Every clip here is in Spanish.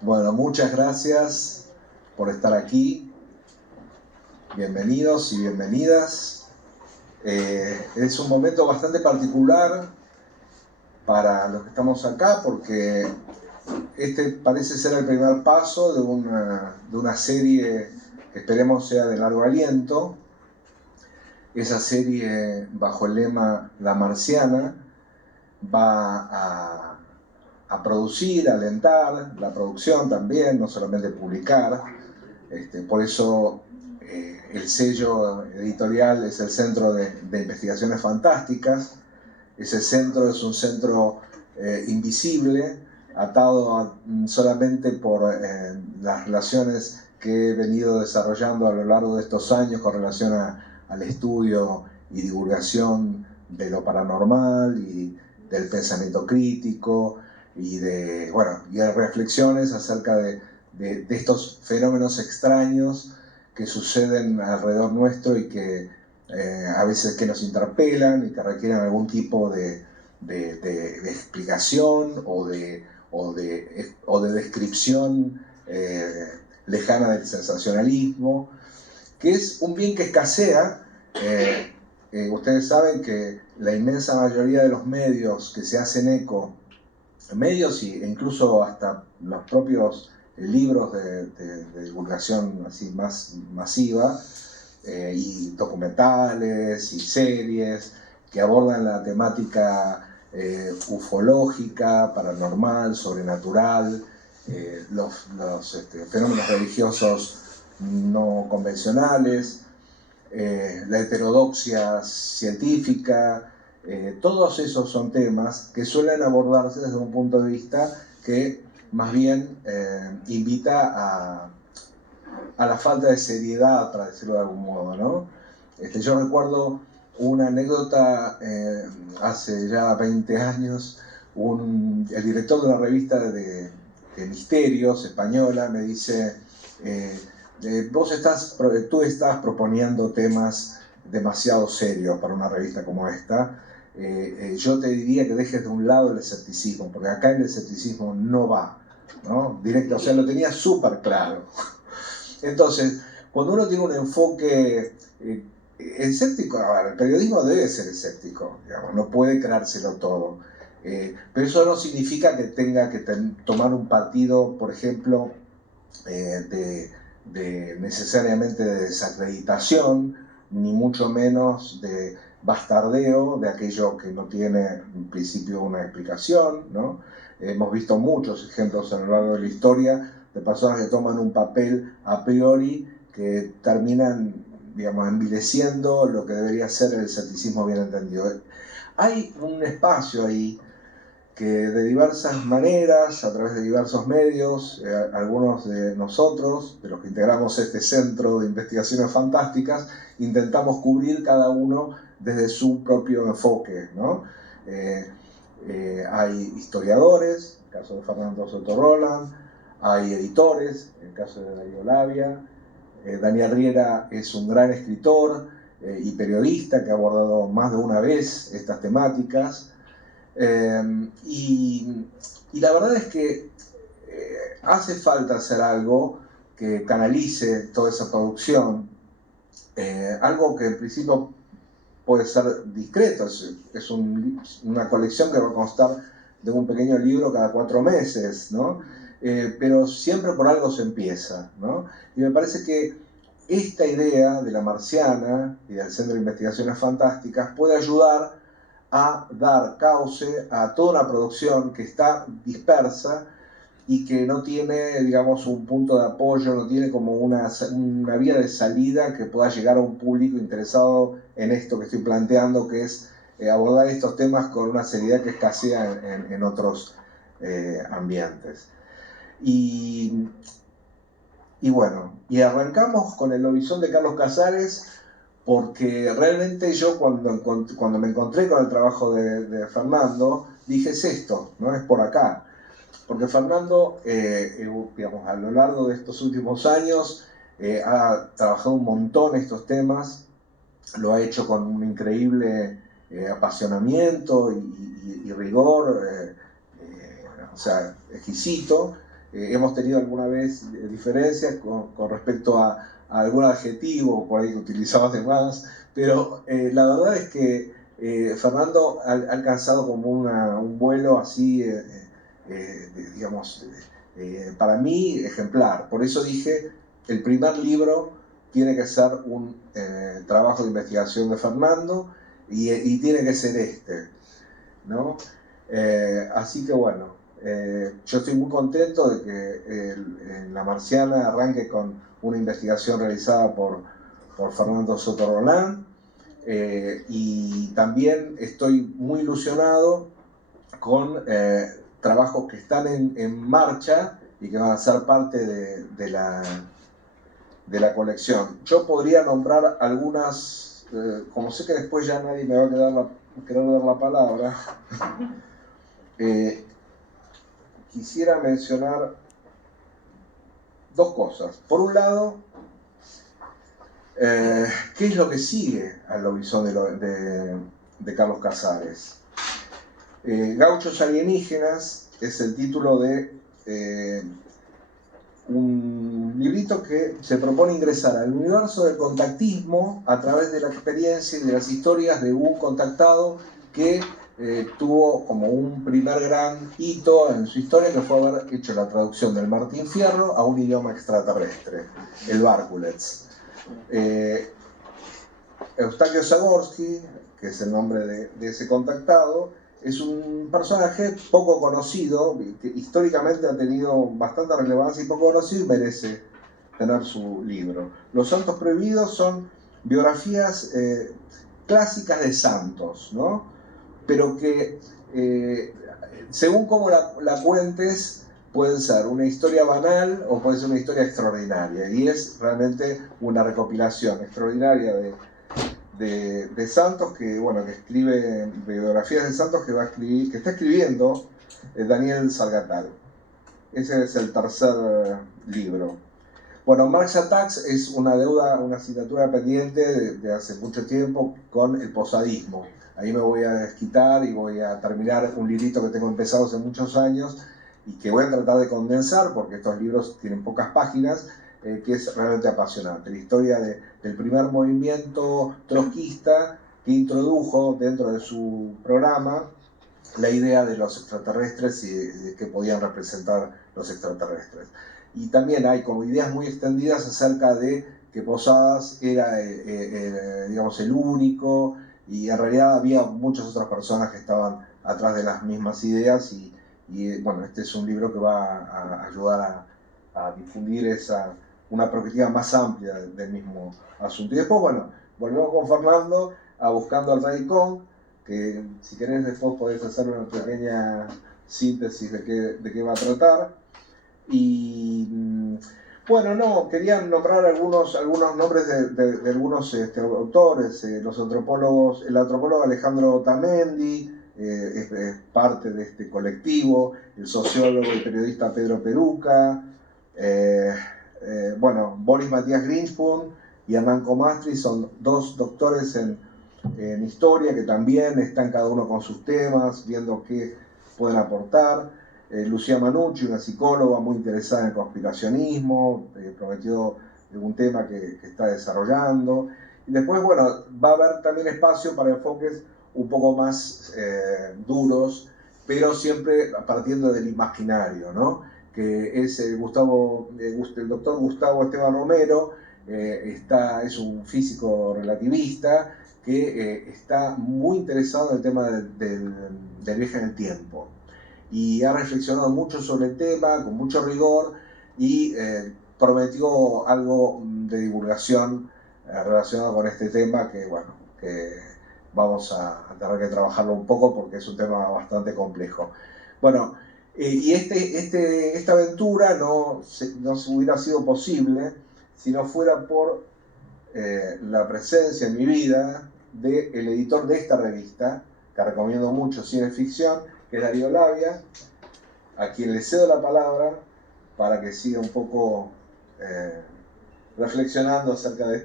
Bueno, muchas gracias por estar aquí. Bienvenidos y bienvenidas. Es un momento bastante particular para los que estamos acá porque este parece ser el primer paso de una serie que esperemos sea de largo aliento. Esa serie, bajo el lema La Marciana, va a producir, a alentar la producción también, no solamente publicar. Por eso el sello editorial es el Centro de Investigaciones Fantásticas. Ese centro es un centro invisible, atado solamente por las relaciones que he venido desarrollando a lo largo de estos años con relación al estudio y divulgación de lo paranormal y del pensamiento crítico y de reflexiones acerca de estos fenómenos extraños que suceden alrededor nuestro y que a veces que nos interpelan y que requieren algún tipo de explicación o de descripción lejana del sensacionalismo, que es un bien que escasea. Ustedes saben que la inmensa mayoría de los medios que se hacen eco, medios e incluso hasta los propios libros de divulgación así más masiva, y documentales y series que abordan la temática ufológica, paranormal, sobrenatural, los fenómenos religiosos no convencionales, la heterodoxia científica. Todos esos son temas que suelen abordarse desde un punto de vista que más bien invita a la falta de seriedad, para decirlo de algún modo, ¿no? Yo recuerdo una anécdota hace ya 20 años. El director de una revista de misterios española me dice: tú estás proponiendo temas demasiado serios para una revista como esta. Yo te diría que dejes de un lado el escepticismo, porque acá el escepticismo no va, ¿no? Directo, o sea, lo tenía súper claro. Entonces, cuando uno tiene un enfoque escéptico, a ver, el periodismo debe ser escéptico, digamos, no puede creárselo todo. Pero eso no significa que tenga que tomar un partido, por ejemplo, necesariamente de desacreditación, ni mucho menos de bastardeo de aquello que no tiene en principio una explicación, ¿no? Hemos visto muchos ejemplos a lo largo de la historia de personas que toman un papel a priori que terminan, digamos, envileciendo lo que debería ser el escepticismo bien entendido. Hay un espacio ahí que de diversas maneras, a través de diversos medios, algunos de nosotros, de los que integramos este centro de investigaciones fantásticas, intentamos cubrir cada uno desde su propio enfoque, ¿no? Hay historiadores, en el caso de Fernando Soto Roland, hay editores, en el caso de Darío Labia. Daniel Riera es un gran escritor y periodista que ha abordado más de una vez estas temáticas. Y la verdad es que hace falta hacer algo que canalice toda esa producción, algo que en principio puede ser discreto, es una colección que va a constar de un pequeño libro cada 4 meses, ¿no? Pero siempre por algo se empieza, ¿no? Y me parece que esta idea de la Marciana y del Centro de Investigaciones Fantásticas puede ayudar a dar cauce a toda una producción que está dispersa y que no tiene, digamos, un punto de apoyo, no tiene como una vía de salida que pueda llegar a un público interesado en esto que estoy planteando, que es abordar estos temas con una seriedad que escasea en otros ambientes. Y bueno, y arrancamos con el lobizón de Carlos Casares, porque realmente yo cuando me encontré con el trabajo de Fernando, dije: es esto, ¿no? Es por acá. Porque Fernando, digamos, a lo largo de estos últimos años, ha trabajado un montón estos temas, lo ha hecho con un increíble apasionamiento y rigor, o sea, exquisito. hemos tenido alguna vez diferencias con respecto a algún adjetivo por ahí que utilizabas de más, pero la verdad es que Fernando ha alcanzado como un vuelo así, digamos, para mí ejemplar. Por eso dije, el primer libro tiene que ser un trabajo de investigación de Fernando y tiene que ser este, ¿no? Así que bueno, yo estoy muy contento de que La Marciana arranque con una investigación realizada por Fernando Soto Roland, y también estoy muy ilusionado con trabajos que están en marcha y que van a ser parte de la colección. Yo podría nombrar algunas, como sé que después ya nadie me va a querer dar la palabra, quisiera mencionar dos cosas. Por un lado, ¿qué es lo que sigue al lobizón de Carlos Casares? Gauchos alienígenas es el título de un librito que se propone ingresar al universo del contactismo a través de la experiencia y de las historias de un contactado que tuvo como un primer gran hito en su historia, que fue haber hecho la traducción del Martín Fierro a un idioma extraterrestre, el Barculets. Eustaquio Zagorsky, que es el nombre de ese contactado, es un personaje poco conocido, que históricamente ha tenido bastante relevancia y poco conocido y merece tener su libro. Los Santos Prohibidos son biografías clásicas de santos, ¿no? Pero que según cómo la cuentes, pueden ser una historia banal o puede ser una historia extraordinaria, y es realmente una recopilación extraordinaria de santos que, bueno, que escribe biografías de santos que está escribiendo Daniel Salgataro. Ese es el tercer libro. Bueno, Marx Attacks es una deuda, una asignatura pendiente de hace mucho tiempo con el posadismo. Ahí me voy a desquitar y voy a terminar un librito que tengo empezado hace muchos años y que voy a tratar de condensar porque estos libros tienen pocas páginas, que es realmente apasionante. La historia del primer movimiento trotskista que introdujo dentro de su programa la idea de los extraterrestres y de qué podían representar los extraterrestres. Y también hay como ideas muy extendidas acerca de que Posadas era, digamos, el único, y en realidad había muchas otras personas que estaban atrás de las mismas ideas, y bueno, este es un libro que va a ayudar a difundir una perspectiva más amplia del mismo asunto. Y después, bueno, volvemos con Fernando a Buscando al Rey Kong, que si querés después podés hacer una pequeña síntesis de qué va a tratar. Y bueno, no, quería nombrar algunos nombres de algunos autores, los antropólogos, el antropólogo Alejandro Tamendi es parte de este colectivo, el sociólogo y periodista Pedro Peruca, bueno, Boris Matías Greenspun y Hernán Comastri son dos doctores en historia que también están cada uno con sus temas, viendo qué pueden aportar. Lucía Manucci, una psicóloga muy interesada en el conspiracionismo, prometió un tema que está desarrollando. Y después, bueno, va a haber también espacio para enfoques un poco más duros, pero siempre partiendo del imaginario, ¿no? Que es el doctor Gustavo Esteban Romero, es un físico relativista que está muy interesado en el tema del viaje en el tiempo. Y ha reflexionado mucho sobre el tema, con mucho rigor, y prometió algo de divulgación relacionado con este tema que, bueno, que vamos a tener que trabajarlo un poco porque es un tema bastante complejo. Bueno, y esta aventura no se hubiera sido posible si no fuera por la presencia en mi vida del editor de esta revista, que recomiendo mucho, Cine Ficción, que es Darío Labia, a quien le cedo la palabra para que siga un poco reflexionando acerca de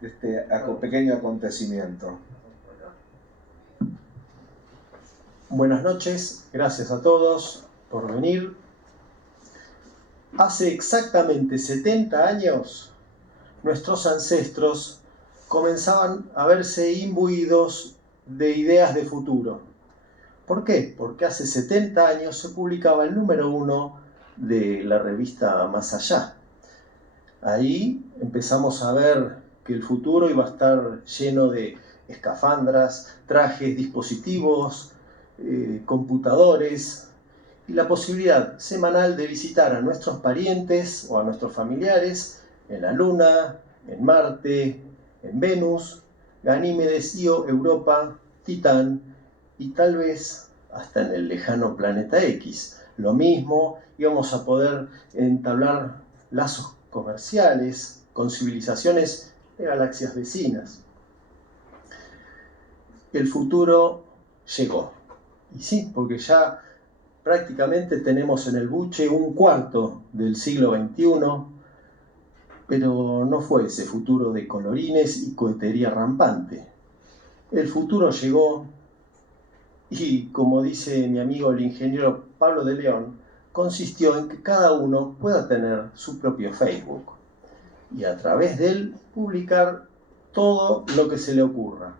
este pequeño acontecimiento. Buenas noches, gracias a todos por venir. Hace exactamente 70 años, nuestros ancestros comenzaban a verse imbuidos de ideas de futuro. ¿Por qué? Porque hace 70 años se publicaba el número 1 de la revista Más Allá. Ahí empezamos a ver que el futuro iba a estar lleno de escafandras, trajes, dispositivos, computadores, y la posibilidad semanal de visitar a nuestros parientes o a nuestros familiares en la Luna, en Marte, en Venus, Ganímedes, Io, Europa, Titán y tal vez hasta en el lejano planeta X. Lo mismo, íbamos a poder entablar lazos comerciales con civilizaciones de galaxias vecinas. El futuro llegó. Y sí, porque ya prácticamente tenemos en el buche un cuarto del siglo XXI, pero no fue ese futuro de colorines y cohetería rampante. El futuro llegó y, como dice mi amigo el ingeniero Pablo de León, consistió en que cada uno pueda tener su propio Facebook y a través de él publicar todo lo que se le ocurra.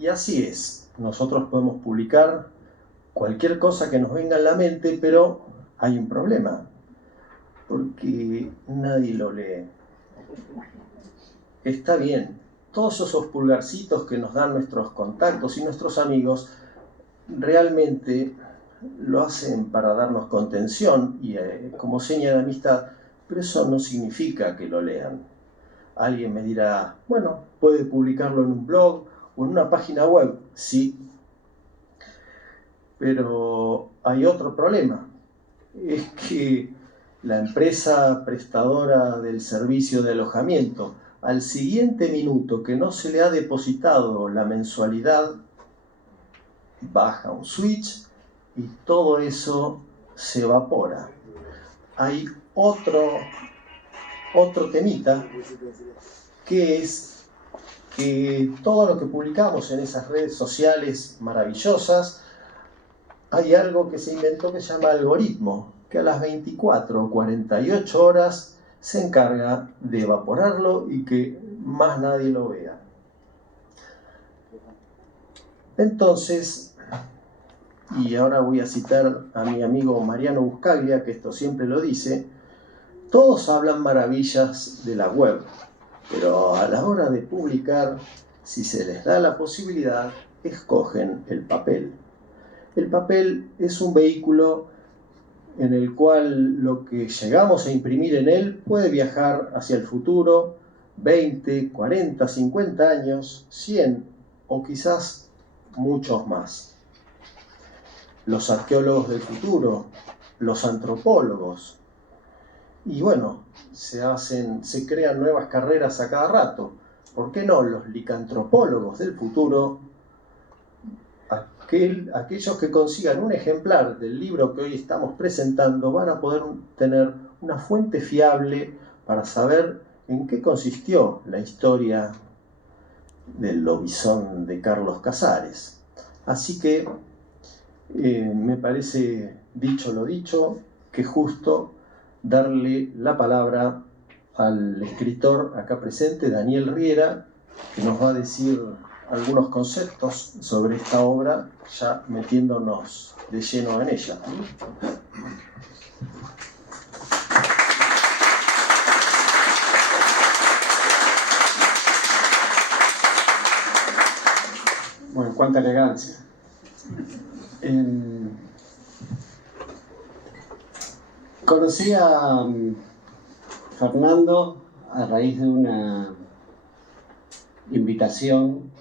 Y así es, nosotros podemos publicar cualquier cosa que nos venga en la mente, pero hay un problema, porque nadie lo lee. Está bien, todos esos pulgarcitos que nos dan nuestros contactos y nuestros amigos realmente lo hacen para darnos contención y como seña de amistad, pero eso no significa que lo lean. Alguien me dirá, bueno, puede publicarlo en un blog o en una página web, sí. Pero hay otro problema, es que la empresa prestadora del servicio de alojamiento, al siguiente minuto que no se le ha depositado la mensualidad, baja un switch y todo eso se evapora. Hay otro temita, que es que todo lo que publicamos en esas redes sociales maravillosas, hay algo que se inventó que se llama algoritmo, que a las 24 o 48 horas se encarga de evaporarlo y que más nadie lo vea. Entonces, y ahora voy a citar a mi amigo Mariano Buscaglia, que esto siempre lo dice, todos hablan maravillas de la web, pero a la hora de publicar, si se les da la posibilidad, escogen el papel. El papel es un vehículo en el cual lo que llegamos a imprimir en él puede viajar hacia el futuro 20, 40, 50 años, 100 o quizás muchos más. Los arqueólogos del futuro, los antropólogos, y bueno, se crean nuevas carreras a cada rato. ¿Por qué no los licantropólogos del futuro? Aquellos que consigan un ejemplar del libro que hoy estamos presentando van a poder tener una fuente fiable para saber en qué consistió la historia del lobizón de Carlos Casares. Así que me parece, dicho lo dicho, que justo darle la palabra al escritor acá presente, Daniel Riera, que nos va a decir algunos conceptos sobre esta obra, ya metiéndonos de lleno en ella. Bueno, cuánta elegancia. Conocí a Fernando a raíz de una invitación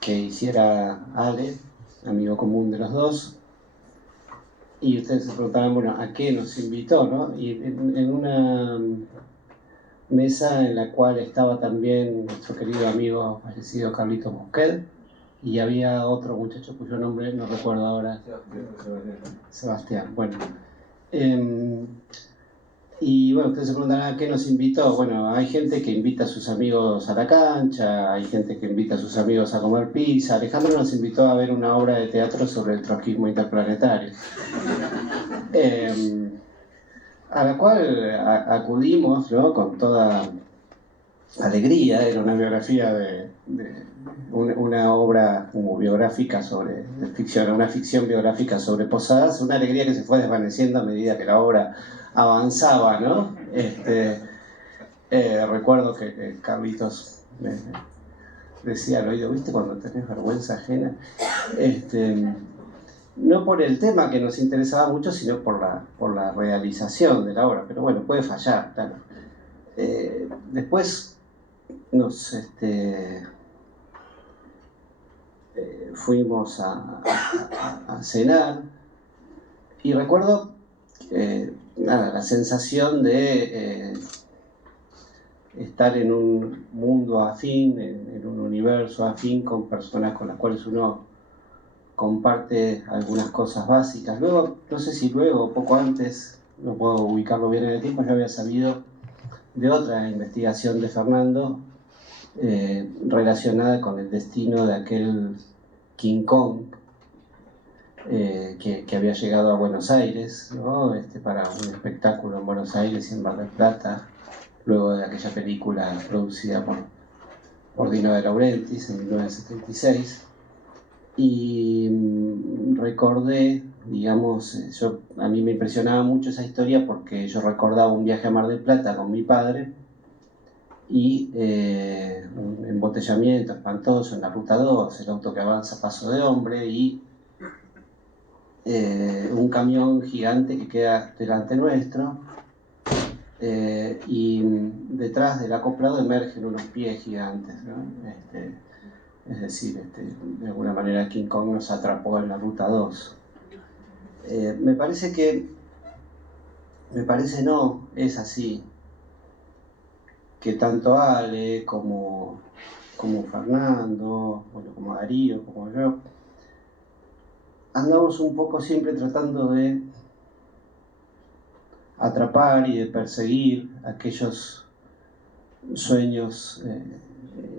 que hiciera Ale, amigo común de los dos, y ustedes se preguntaban, bueno, ¿a qué nos invitó, no? Y en una mesa en la cual estaba también nuestro querido amigo fallecido Carlitos Mosquet, y había otro muchacho cuyo nombre no recuerdo ahora. Sebastián. Bueno, Y bueno, ustedes se preguntarán a qué nos invitó. Bueno, hay gente que invita a sus amigos a la cancha, hay gente que invita a sus amigos a comer pizza. Alejandro nos invitó a ver una obra de teatro sobre el trotskismo interplanetario, a la cual acudimos, ¿no?, con toda alegría. Era una biografía una obra como biográfica de ficción, una ficción biográfica sobre Posadas, una alegría que se fue desvaneciendo a medida que la obra avanzaba, ¿no? Recuerdo que Carlitos me decía al oído, ¿viste cuando tenés vergüenza ajena? No por el tema que nos interesaba mucho, sino por la realización de la obra, pero bueno, puede fallar, claro. Después nos fuimos a cenar y recuerdo la sensación de estar en un mundo afín, en un universo afín, con personas con las cuales uno comparte algunas cosas básicas. Luego, no sé si luego o poco antes, no puedo ubicarlo bien en el tiempo, yo había sabido de otra investigación de Fernando relacionada con el destino de aquel King Kong que había llegado a Buenos Aires, ¿no?, para un espectáculo en Buenos Aires y en Mar del Plata, luego de aquella película producida por Dino De Laurentiis en 1976. Y recordé, digamos, a mí me impresionaba mucho esa historia porque yo recordaba un viaje a Mar del Plata con mi padre y un embotellamiento espantoso en la Ruta 2, el auto que avanza a paso de hombre y un camión gigante que queda delante nuestro y detrás del acoplado emergen unos pies gigantes, ¿no? Es decir, de alguna manera King Kong nos atrapó en la Ruta 2. Me parece no, es así, que tanto Ale como Fernando, bueno, como Darío, como yo, andamos un poco siempre tratando de atrapar y de perseguir aquellos sueños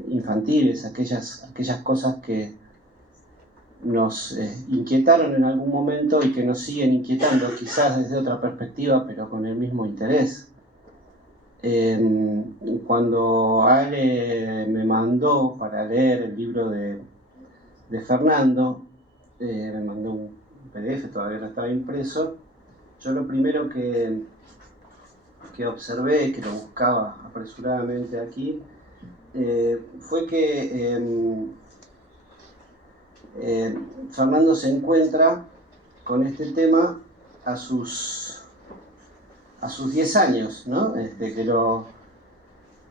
infantiles, aquellas cosas que nos inquietaron en algún momento y que nos siguen inquietando, quizás desde otra perspectiva, pero con el mismo interés. Cuando Ale me mandó para leer el libro de Fernando, me mandó un PDF, todavía no estaba impreso, yo lo primero que observé, que lo buscaba apresuradamente aquí, fue que Fernando se encuentra con este tema a sus 10 años, ¿no?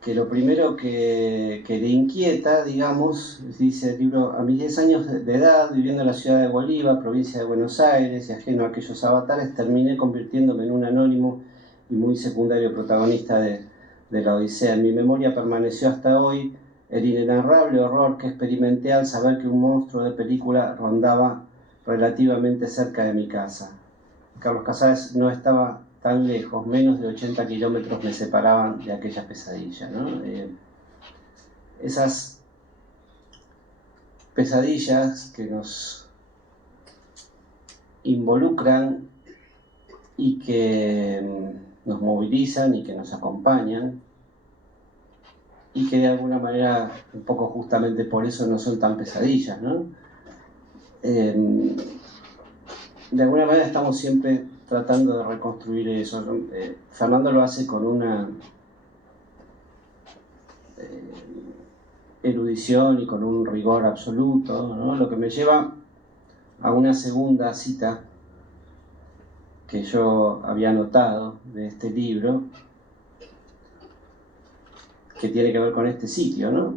Que lo primero que le inquieta, digamos, dice el libro, a mis 10 años de edad, viviendo en la ciudad de Bolívar, provincia de Buenos Aires, y ajeno a aquellos avatares, terminé convirtiéndome en un anónimo y muy secundario protagonista de la Odisea. En mi memoria permaneció hasta hoy el inenarrable horror que experimenté al saber que un monstruo de película rondaba relativamente cerca de mi casa. Carlos Casares no estaba tan lejos, menos de 80 kilómetros me separaban de aquella pesadilla, ¿no? Esas pesadillas que nos involucran y que nos movilizan y que nos acompañan y que de alguna manera, un poco justamente por eso, no son tan pesadillas, ¿no? De alguna manera estamos siempre tratando de reconstruir eso. Fernando lo hace con una erudición y con un rigor absoluto, ¿no? Lo que me lleva a una segunda cita que yo había anotado de este libro, que tiene que ver con este sitio, ¿no?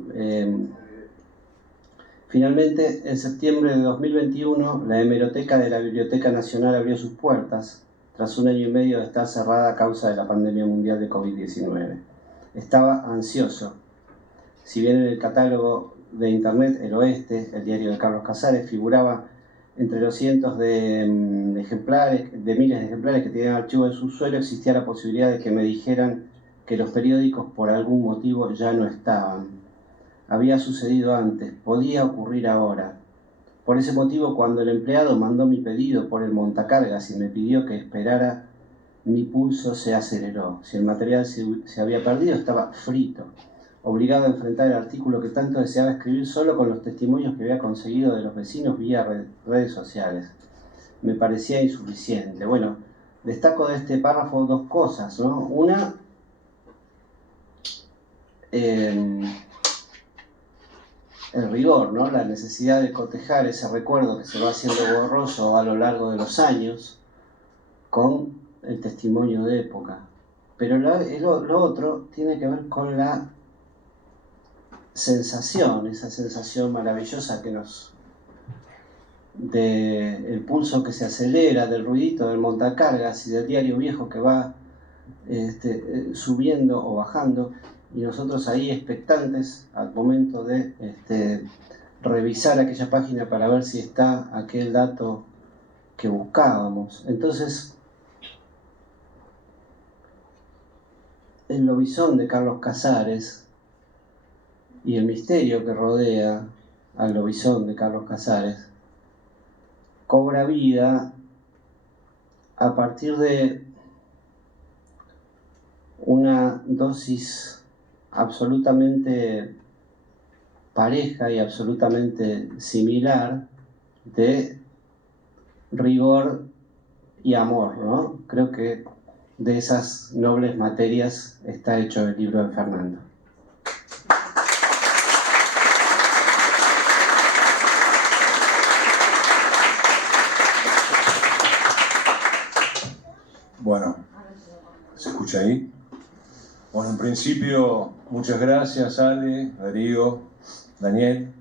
Finalmente, en septiembre de 2021, la hemeroteca de la Biblioteca Nacional abrió sus puertas, tras un año y medio de estar cerrada a causa de la pandemia mundial de COVID-19. Estaba ansioso. Si bien en el catálogo de internet El Oeste, el diario de Carlos Casares, figuraba entre los cientos de de miles de ejemplares que tenían archivo en su usuario, existía la posibilidad de que me dijeran que los periódicos por algún motivo ya no estaban. Había sucedido antes, podía ocurrir ahora. Por ese motivo, cuando el empleado mandó mi pedido por el montacargas y me pidió que esperara, mi pulso se aceleró. Si el material se había perdido, estaba frito, obligado a enfrentar el artículo que tanto deseaba escribir solo con los testimonios que había conseguido de los vecinos vía redes sociales. Me parecía insuficiente. Bueno, destaco de este párrafo dos cosas, ¿no? Una, el rigor, ¿no? La necesidad de cotejar ese recuerdo que se va haciendo borroso a lo largo de los años con el testimonio de época. Pero lo otro tiene que ver con la sensación, esa sensación maravillosa que del pulso que se acelera, del ruidito del montacargas y del diario viejo que va subiendo o bajando, y nosotros ahí expectantes al momento de revisar aquella página para ver si está aquel dato que buscábamos. Entonces, el lobizón de Carlos Casares y el misterio que rodea al lobizón de Carlos Casares cobra vida a partir de una dosis absolutamente pareja y absolutamente similar de rigor y amor, ¿no? Creo que de esas nobles materias está hecho el libro de Fernando. Bueno, ¿se escucha ahí? Bueno, en principio, muchas gracias Ale, Darío, Daniel.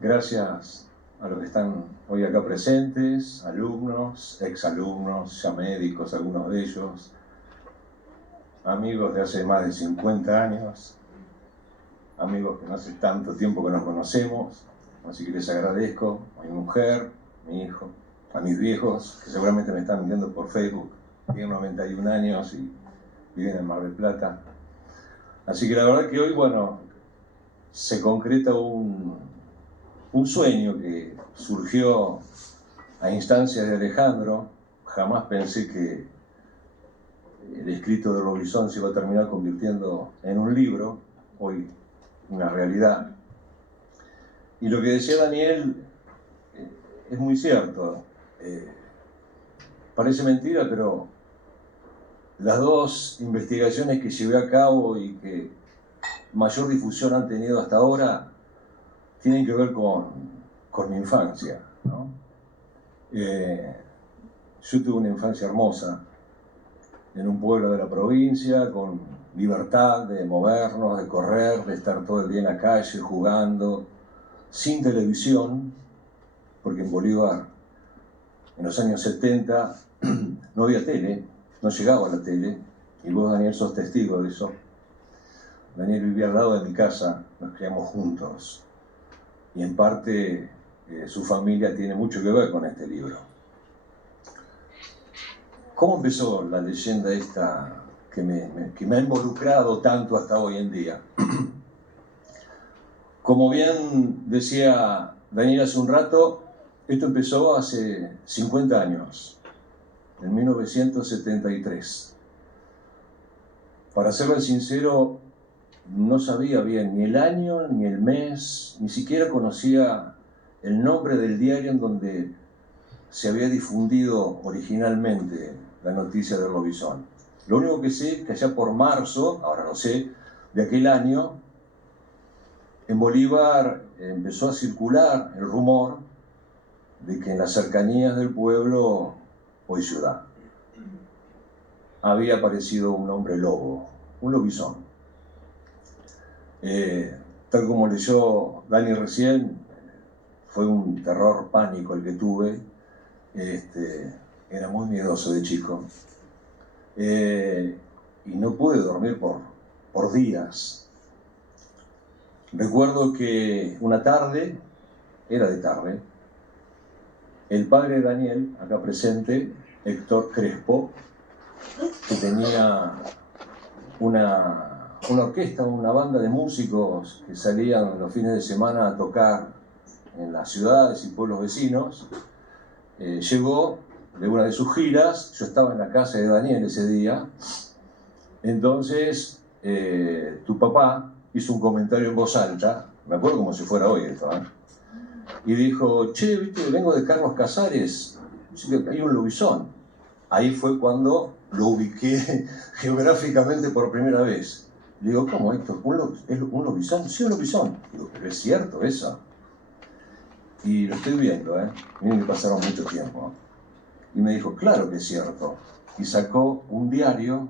Gracias a los que están hoy acá presentes, alumnos, exalumnos, ya médicos, algunos de ellos, amigos de hace más de 50 años, amigos que no hace tanto tiempo que nos conocemos, así que les agradezco a mi mujer, a mi hijo, a mis viejos, que seguramente me están viendo por Facebook, tienen 91 años y viven en Mar del Plata. Así que la verdad que hoy, bueno, se concreta un sueño que surgió a instancias de Alejandro. Jamás pensé que el escrito de Lobizón se iba a terminar convirtiendo en un libro, hoy una realidad. Y lo que decía Daniel es muy cierto. Parece mentira, pero las dos investigaciones que llevé a cabo y que mayor difusión han tenido hasta ahora tienen que ver con mi infancia, ¿no? Yo tuve una infancia hermosa en un pueblo de la provincia, con libertad de movernos, de correr, de estar todo el día en la calle jugando, sin televisión, porque en Bolívar, en los años 70, no había tele, no llegaba a la tele, y vos, Daniel, sos testigo de eso. Daniel vivía al lado de mi casa, nos criamos juntos, y en parte su familia tiene mucho que ver con este libro. ¿Cómo empezó la leyenda esta que me ha involucrado tanto hasta hoy en día? Como bien decía Daniel hace un rato, esto empezó hace 50 años, en 1973. Para serle sincero, no sabía bien ni el año, ni el mes, ni siquiera conocía el nombre del diario en donde se había difundido originalmente la noticia del lobizón. Lo único que sé es que allá por marzo, ahora no sé, de aquel año, en Bolívar empezó a circular el rumor de que en las cercanías del pueblo, hoy ciudad, había aparecido un hombre lobo, un lobizón. Tal como leyó Dani recién, fue un terror, pánico el que tuve. Era muy miedoso de chico. Y no pude dormir por días. Recuerdo que una tarde, era de tarde, el padre de Daniel, acá presente, Héctor Crespo, que tenía una orquesta, una banda de músicos que salían los fines de semana a tocar en las ciudades y pueblos vecinos, llegó de una de sus giras. Yo estaba en la casa de Daniel ese día. Entonces tu papá hizo un comentario en voz alta, me acuerdo como si fuera hoy esto, y dijo: che, ¿viste? Vengo de Carlos Casares, hay un lobizón. Ahí fue cuando lo ubiqué geográficamente por primera vez. Le digo: ¿cómo, Héctor? ¿Es un lobizón? Sí, un lobizón. Digo: ¿pero es cierto eso? Y lo estoy viendo, miren que pasaron mucho tiempo. Y me dijo: claro que es cierto. Y sacó un diario,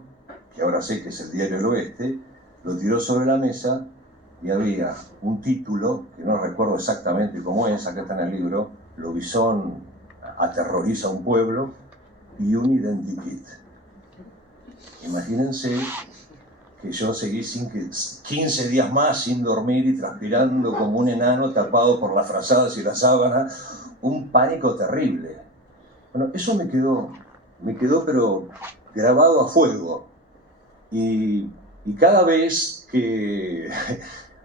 que ahora sé que es el Diario del Oeste, lo tiró sobre la mesa y había un título, que no recuerdo exactamente cómo es, acá está en el libro: Lobizón aterroriza a un pueblo, y un identikit. Imagínense que yo seguí 15 días más sin dormir y transpirando como un enano, tapado por las frazadas y las sábanas, un pánico terrible. Bueno, eso me quedó pero grabado a fuego. Y cada vez que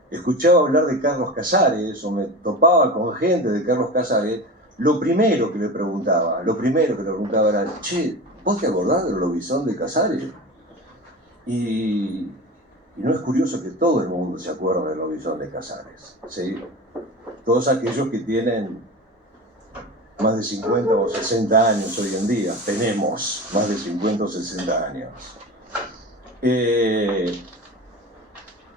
escuchaba hablar de Carlos Casares o me topaba con gente de Carlos Casares, lo primero que le preguntaba era: che, ¿vos te acordás del lobizón de Casares? Y no es curioso que todo el mundo se acuerde del lobizón de Casares, ¿sí? Todos aquellos que tienen más de 50 o 60 años hoy en día, tenemos más de 50 o 60 años.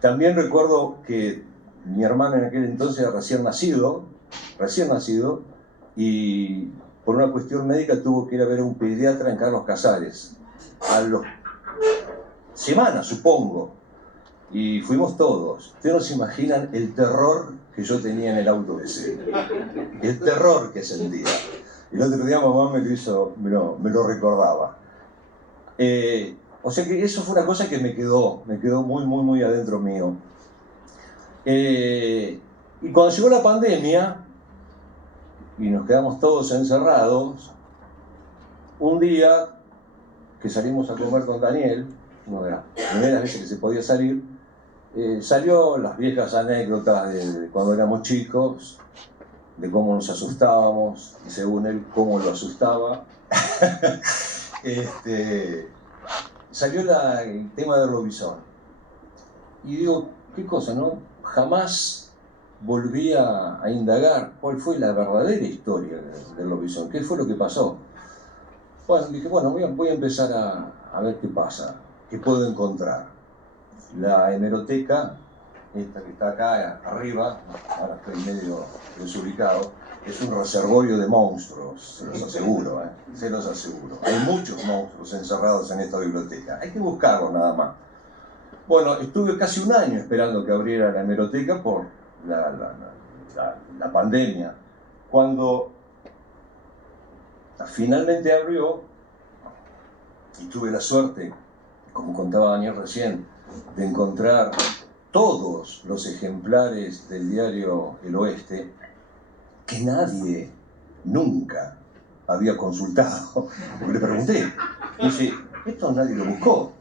También recuerdo que mi hermano en aquel entonces era recién nacido, y por una cuestión médica tuvo que ir a ver a un pediatra en Carlos Casares, a las semanas, supongo, y fuimos todos. Ustedes no se imaginan el terror que yo tenía en el auto ese, el terror que sentía. El otro día mamá me lo recordaba. O sea que eso fue una cosa que me quedó muy, muy, muy adentro mío. Y cuando llegó la pandemia y nos quedamos todos encerrados, un día que salimos a comer con Daniel, una de las primeras veces que se podía salir, salió las viejas anécdotas de cuando éramos chicos, de cómo nos asustábamos, y según él, cómo lo asustaba. Salió el tema del lobizón. Y digo, qué cosa, ¿no? Jamás volví a indagar cuál fue la verdadera historia del lobizón, qué fue lo que pasó. Bueno, dije, voy a empezar a ver qué pasa, qué puedo encontrar. La hemeroteca, esta que está acá arriba, ahora estoy medio desubicado, es un reservorio de monstruos, se los aseguro, se los aseguro. Hay muchos monstruos encerrados en esta biblioteca, hay que buscarlos nada más. Bueno, estuve casi un año esperando que abriera la hemeroteca por la pandemia. Cuando finalmente abrió, y tuve la suerte, como contaba Daniel recién, de encontrar todos los ejemplares del diario El Oeste que nadie nunca había consultado. Porque le pregunté, dije, esto nadie lo buscó.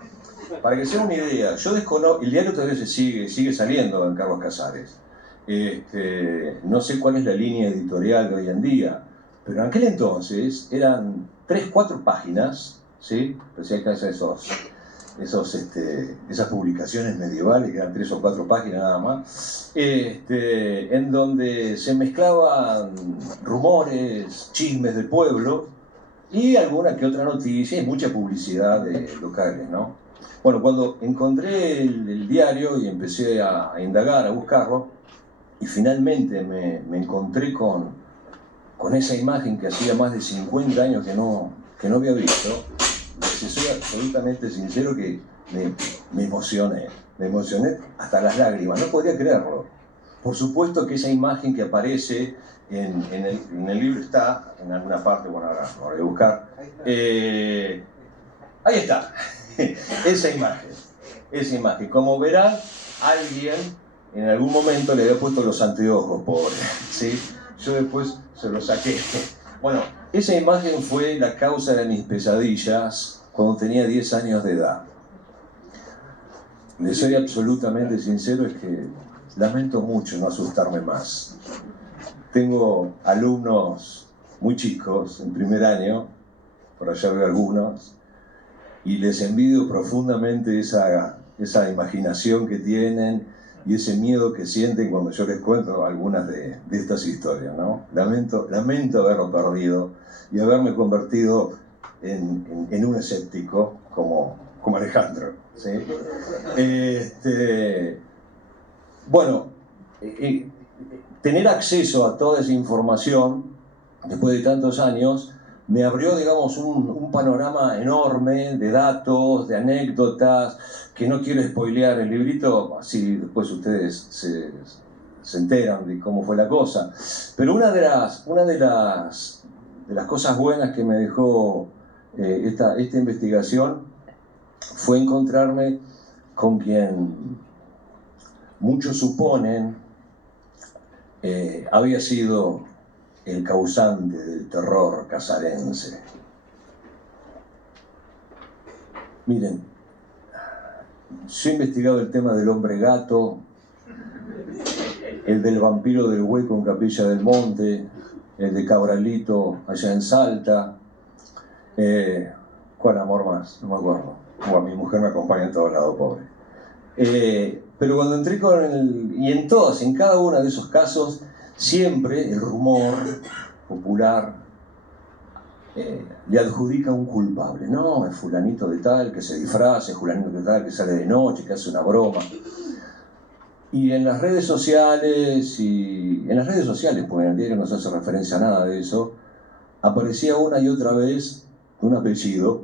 Para que sea una idea, yo desconozco, el diario todavía sigue saliendo en Carlos Casares. No sé cuál es la línea editorial de hoy en día, pero en aquel entonces eran 3, 4 páginas, ¿sí? Pero si hay que hacer esas publicaciones medievales que eran 3 o 4 páginas nada más, en donde se mezclaban rumores, chismes del pueblo y alguna que otra noticia y mucha publicidad de locales, ¿no? Bueno, cuando encontré el diario y empecé a indagar, a buscarlo, y finalmente me encontré con esa imagen que hacía más de 50 años que no había visto, si soy absolutamente sincero que me emocioné hasta las lágrimas, no podía creerlo. Por supuesto que esa imagen que aparece en el libro está en alguna parte, bueno, ahora lo voy a buscar. Ahí está, esa imagen. Como verán, alguien en algún momento le había puesto los anteojos, pobre, ¿sí? Yo después se los saqué Bueno, esa imagen fue la causa de mis pesadillas cuando tenía 10 años de edad. Les soy absolutamente sincero, es que lamento mucho no asustarme más. Tengo alumnos muy chicos, en primer año, por allá veo algunos, y les envidio profundamente esa imaginación que tienen y ese miedo que sienten cuando yo les cuento algunas de estas historias, ¿no? Lamento haberlo perdido y haberme convertido en un escéptico como Alejandro, ¿sí? Bueno, tener acceso a toda esa información después de tantos años me abrió, digamos, un panorama enorme de datos, de anécdotas, que no quiero spoilear el librito, así después ustedes se enteran de cómo fue la cosa. Pero una de las cosas buenas que me dejó esta investigación fue encontrarme con quien muchos suponen había sido el causante del terror casarense. Miren, yo he investigado el tema del hombre gato, el del vampiro del Hueco en Capilla del Monte, el de Cabralito allá en Salta. ¿Cuál amor más? No me acuerdo. Bueno, mi mujer me acompaña en todos lados, pobre. Pero cuando entré en cada uno de esos casos, siempre el rumor popular le adjudica un culpable. No, es fulanito de tal que se disfraza, es fulanito de tal que sale de noche, que hace una broma. Y en las redes sociales, porque en el diario no se hace referencia a nada de eso, aparecía una y otra vez un apellido,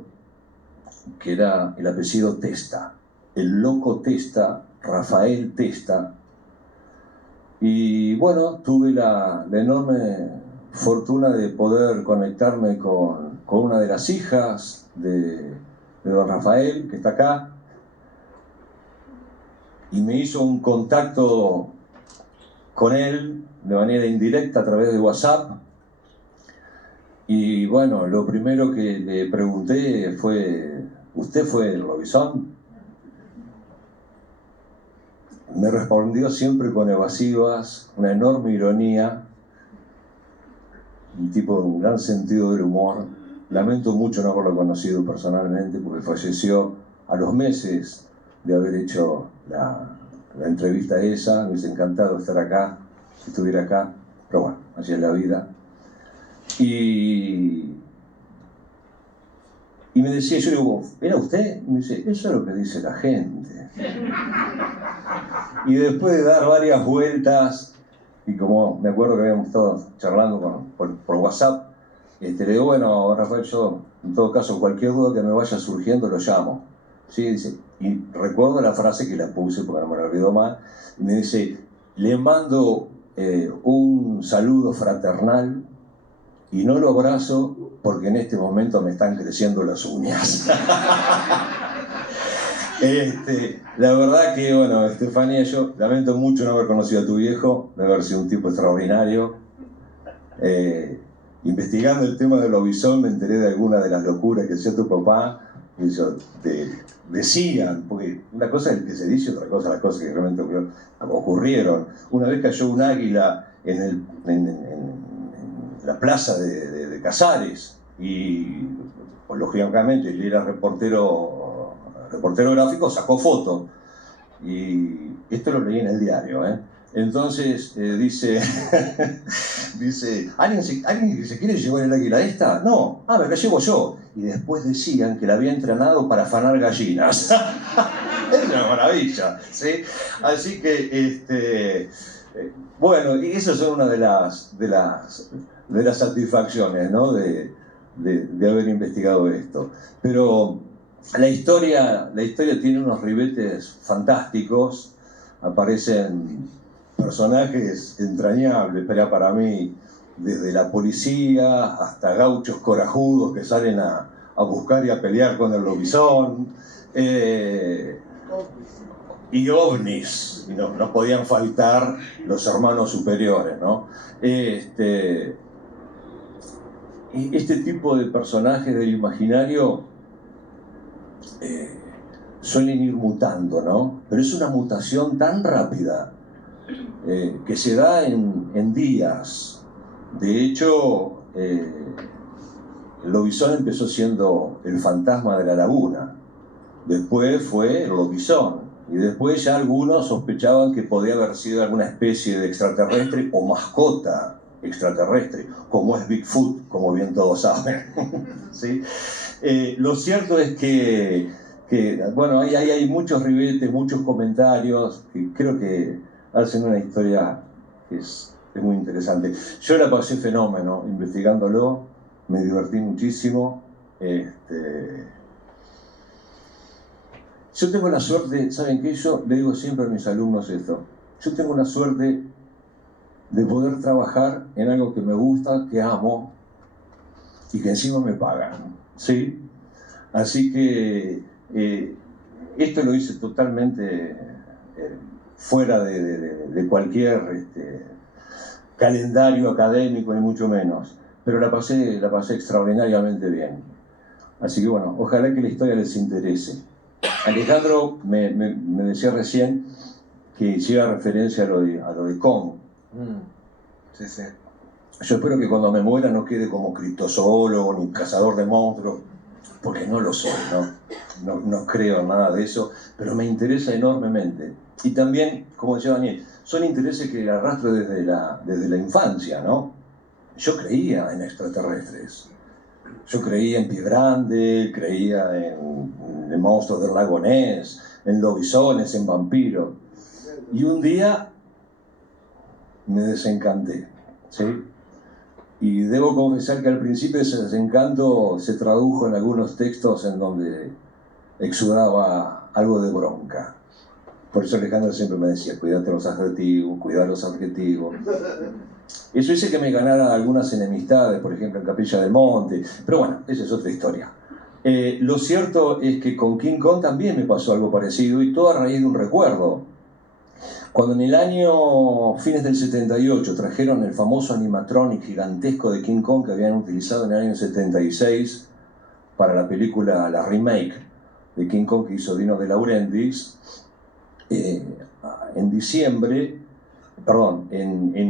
que era el apellido Testa, el loco Testa, Rafael Testa. Y bueno, tuve la enorme fortuna de poder conectarme con una de las hijas de don Rafael, que está acá, y me hizo un contacto con él de manera indirecta a través de WhatsApp. Y bueno, lo primero que le pregunté fue: ¿usted fue el lobizón? Me respondió siempre con evasivas, una enorme ironía, un tipo de un gran sentido del humor. Lamento mucho no haberlo conocido personalmente, porque falleció a los meses de haber hecho la entrevista esa. Me hubiese encantado estar acá, si estuviera acá, pero bueno, así es la vida. Y me decía, yo digo, ¿era usted? Y me dice, eso es lo que dice la gente. Y después de dar varias vueltas, y como me acuerdo que habíamos estado charlando por WhatsApp, le digo, bueno, Rafael, yo en todo caso cualquier duda que me vaya surgiendo lo llamo. ¿Sí? Dice, y recuerdo la frase que la puse porque no me la olvido más, y me dice, le mando un saludo fraternal y no lo abrazo porque en este momento me están creciendo las uñas. La verdad que, bueno, Estefanía, yo lamento mucho no haber conocido a tu viejo, de haber sido un tipo extraordinario. Investigando el tema del lobizón me enteré de alguna de las locuras que hacía tu papá. Y yo, decían, porque una cosa es el que se dice, otra cosa las cosas que realmente ocurrieron. Una vez cayó un águila en la plaza de Casares y, pues, lógicamente, él era reportero gráfico, sacó foto. Y esto lo leí en el diario, Entonces dice, ¿alguien se quiere llevar el águila esta? No, me la llevo yo. Y después decían que la había entrenado para afanar gallinas. Es una maravilla, ¿sí? Así que, bueno, y esas son una de las satisfacciones, ¿no? de haber investigado esto. Pero la historia tiene unos ribetes fantásticos, aparecen personajes entrañables, pero para mí, desde la policía hasta gauchos corajudos que salen a buscar y a pelear con el lobizón, y ovnis, y no podían faltar los hermanos superiores, ¿no? este tipo de personajes del imaginario suelen ir mutando, ¿no? Pero es una mutación tan rápida que se da en días. De hecho, el lobizón empezó siendo el fantasma de la laguna, después fue el lobizón, y después ya algunos sospechaban que podía haber sido alguna especie de extraterrestre o mascota extraterrestre, como es Bigfoot, como bien todos saben. ¿Sí? Lo cierto es que bueno, hay muchos ribetes, muchos comentarios que creo que hacen una historia que es muy interesante. Yo la pasé fenómeno investigándolo, me divertí muchísimo. Yo tengo la suerte, ¿saben qué? Yo le digo siempre a mis alumnos esto, yo tengo la suerte de poder trabajar en algo que me gusta, que amo y que encima me pagan, ¿sí? Así que esto lo hice totalmente fuera de cualquier calendario académico, ni mucho menos, pero la pasé extraordinariamente bien. Así que bueno, ojalá que la historia les interese. Alejandro me decía recién que hiciera referencia a lo de Kong. Sí, sí. Yo espero que cuando me muera no quede como criptozoólogo ni cazador de monstruos, porque no lo soy, no creo en nada de eso, pero me interesa enormemente. Y también, como decía Daniel, son intereses que arrastro desde la infancia, ¿no? Yo creía en extraterrestres. Yo creía en Pie Grande, creía en monstruos del lago Ness, en lobisones, en vampiros. Y un día me desencanté, ¿sí? Y debo confesar que al principio ese desencanto se tradujo en algunos textos en donde exudaba algo de bronca. Por eso Alejandro siempre me decía, cuídate los adjetivos, cuidar los adjetivos. Eso hice que me ganara algunas enemistades, por ejemplo en Capilla del Monte, pero bueno, esa es otra historia. Lo cierto es que con King Kong también me pasó algo parecido, y todo a raíz de un recuerdo. Cuando en el año fines del 78 trajeron el famoso animatronic gigantesco de King Kong que habían utilizado en el año 76 para la película, la remake de King Kong que hizo Dino De Laurentiis, en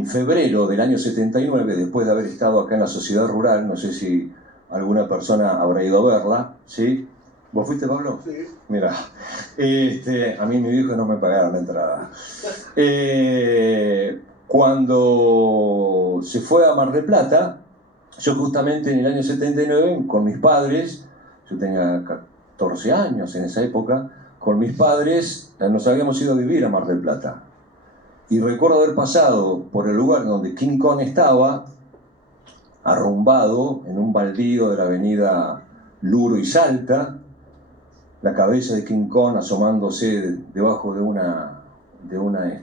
febrero del año 79, después de haber estado acá en la Sociedad Rural, no sé si alguna persona habrá ido a verla, ¿sí? ¿Vos fuiste, Pablo? Sí. Mira, a mí mi viejo no me pagaron la entrada. Cuando se fue a Mar del Plata, yo justamente en el año 79, con mis padres, yo tenía 14 años en esa época, con mis padres nos habíamos ido a vivir a Mar del Plata. Y recuerdo haber pasado por el lugar donde King Kong estaba, arrumbado en un baldío de la avenida Luro y Salta, la cabeza de King Kong asomándose debajo de una lona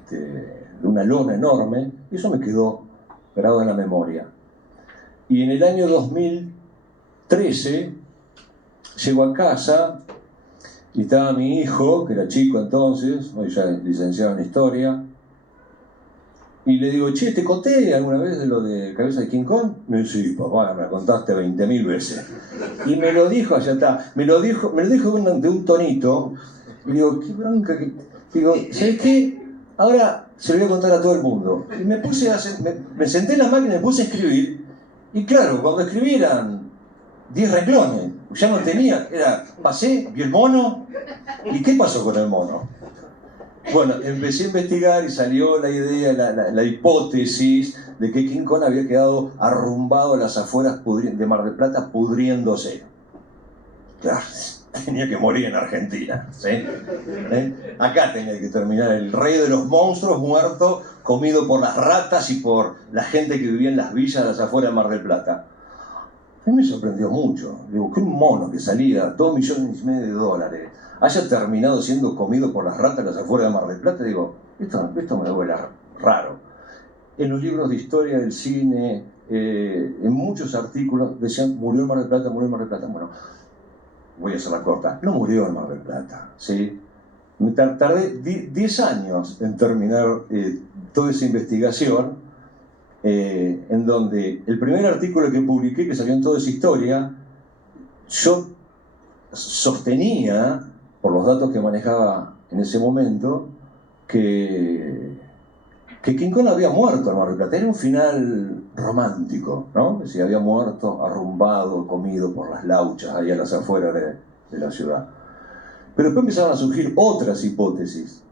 enorme, y eso me quedó grabado en la memoria. Y en el año 2013 llego a casa y estaba mi hijo, que era chico entonces, hoy ya licenciado en historia, y le digo, che, ¿te conté alguna vez de lo de cabeza de King Kong? Me dice, sí, papá, me la contaste 20.000 veces. Y me lo dijo, allá está, me lo dijo de un tonito. Y digo, qué bronca que... Digo, ¿sabes qué? Ahora se lo voy a contar a todo el mundo. Y me puse me senté en la máquina y me puse a escribir. Y claro, cuando escribí eran 10 renglones. Ya no tenía, pasé, vi el mono. ¿Y qué pasó con el mono? Bueno, empecé a investigar y salió la idea, la hipótesis de que King Kong había quedado arrumbado a las afueras de Mar del Plata pudriéndose. Claro, tenía que morir en Argentina, ¿sí? Acá tenía que terminar el rey de los monstruos muerto, comido por las ratas y por la gente que vivía en las villas de las afueras de Mar del Plata. A mí me sorprendió mucho. Digo, que un mono que salía $2,5 millones haya terminado siendo comido por las ratas las afueras de Mar del Plata. Digo, esto me huele raro. En los libros de historia del cine, en muchos artículos decían, murió en Mar del Plata, murió en Mar del Plata. Bueno, voy a hacerla corta. No murió en Mar del Plata, ¿sí? Tardé 10 años en terminar toda esa investigación. en donde el primer artículo que publiqué, que salió en Toda Esa Historia, yo sostenía, por los datos que manejaba en ese momento, que King Kong había muerto en Mar del Plata. Era un final romántico, ¿no? Es decir, había muerto arrumbado, comido por las lauchas ahí a las afueras de la ciudad. Pero después empezaron a surgir otras hipótesis.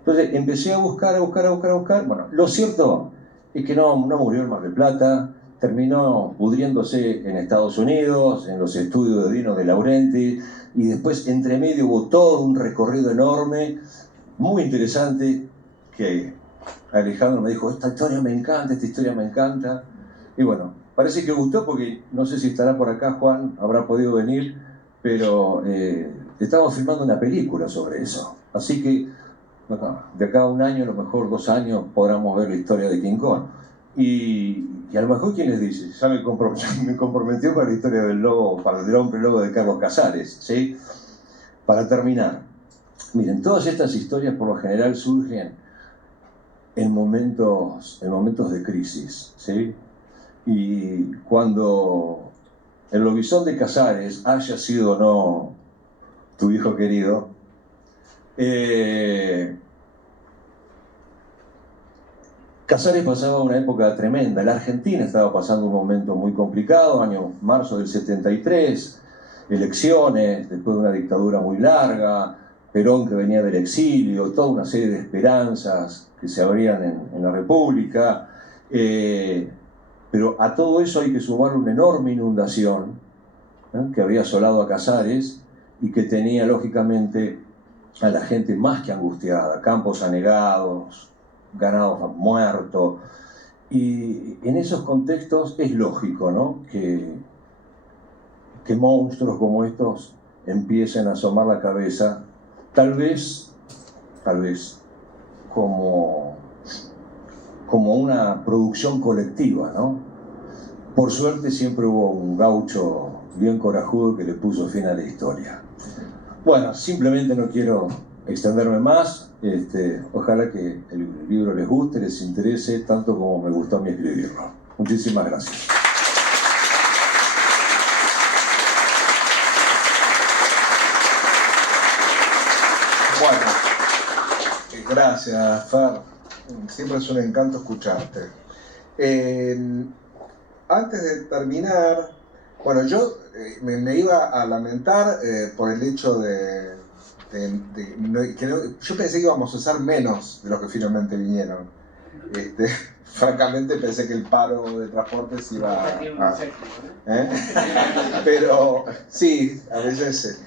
Entonces empecé a buscar. Bueno, lo cierto es que no murió en Mar del Plata, terminó pudriéndose en Estados Unidos, en los estudios de Dino De Laurenti, y después entre medio hubo todo un recorrido enorme, muy interesante, que Alejandro me dijo, esta historia me encanta, y bueno, parece que gustó, porque no sé si estará por acá Juan, habrá podido venir, pero estamos filmando una película sobre eso, así que de acá a un año, a lo mejor 2 años, podremos ver la historia de King Kong. Y a lo mejor, ¿quién les dice? Ya me comprometió para la historia del lobo, para el hombre lobo de Carlos Casares, ¿sí? Para terminar, miren, todas estas historias por lo general surgen en momentos de crisis, ¿sí? Y cuando el lobizón de Casares haya sido o no tu hijo querido, Casares pasaba una época tremenda. La Argentina estaba pasando un momento muy complicado, marzo del 73, elecciones, después de una dictadura muy larga, Perón que venía del exilio, toda una serie de esperanzas que se abrían en la República. Pero a todo eso hay que sumar una enorme inundación, que había asolado a Casares y que tenía lógicamente a la gente más que angustiada, campos anegados, ganados muertos, y en esos contextos es lógico, ¿no?, que monstruos como estos empiecen a asomar la cabeza, tal vez como una producción colectiva, ¿no? Por suerte siempre hubo un gaucho bien corajudo que le puso fin a la historia. Bueno, simplemente no quiero extenderme más. Ojalá que el libro les guste, les interese, tanto como me gustó a mí escribirlo. Muchísimas gracias. Bueno, gracias, Fer. Siempre es un encanto escucharte. Antes de terminar, bueno, yo me iba a lamentar por el hecho yo pensé que íbamos a usar menos de los que finalmente vinieron. Francamente pensé que el paro de transportes iba a... Pero sí, a veces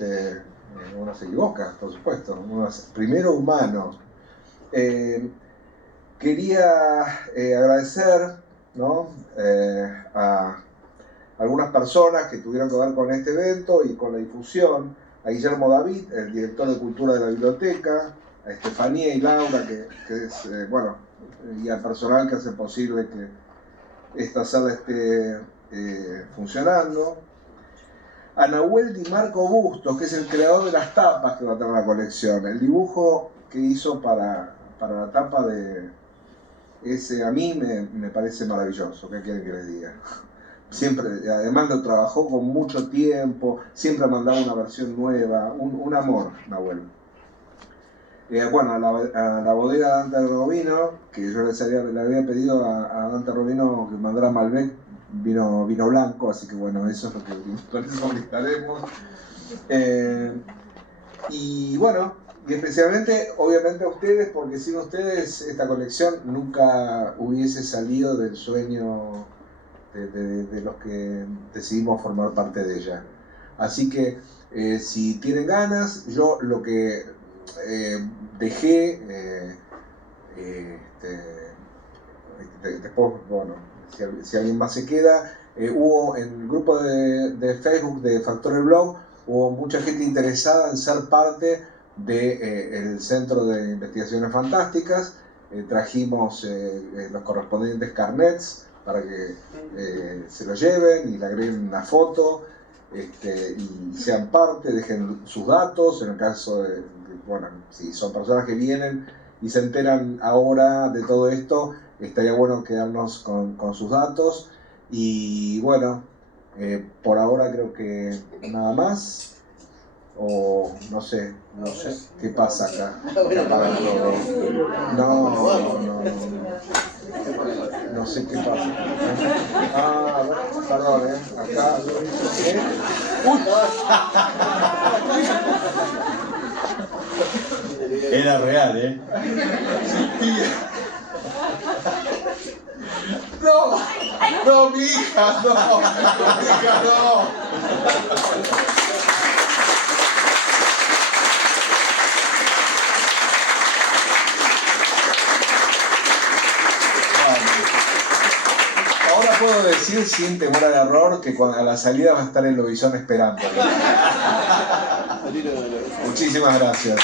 uno se equivoca, por supuesto. Uno es primero humano. Quería agradecer, ¿no?, a algunas personas que tuvieron que ver con este evento y con la difusión, a Guillermo David, el director de Cultura de la Biblioteca, a Estefanía y Laura, que es, y al personal que hace posible que esta sala esté funcionando, a Nahuel Di Marco Bustos, que es el creador de las tapas que va a tener la colección. El dibujo que hizo para la tapa de ese, a mí me parece maravilloso. ¿Qué quieren que les diga? Siempre, además lo trabajó con mucho tiempo, siempre mandaba una versión nueva, un amor, Nahuel. Bueno, a la bodega de Dante Rovino, que yo le había pedido a Dante Rovino que mandara Malbec vino blanco, así que bueno, eso es lo que con eso brindaremos. Y bueno, y especialmente, obviamente a ustedes, porque sin ustedes esta colección nunca hubiese salido del sueño de los que decidimos formar parte de ella. Así que si tienen ganas, yo lo que dejé, después, bueno, si alguien más se queda, hubo en el grupo de Facebook de Factor el Blog, hubo mucha gente interesada en ser parte del Centro de Investigaciones Fantásticas. Trajimos los correspondientes carnets para que se lo lleven y le agreguen una foto y sean parte, dejen sus datos, en el caso bueno, si son personas que vienen y se enteran ahora de todo esto, estaría bueno quedarnos con sus datos. Y bueno, por ahora creo que nada más. O no sé qué pasa acá. No sé qué pasa. Ah, perdón, acá. Era real, No, mi hija, no. Ahora puedo decir sin temor al error que a la salida va a estar el lobizón esperando. Muchísimas gracias.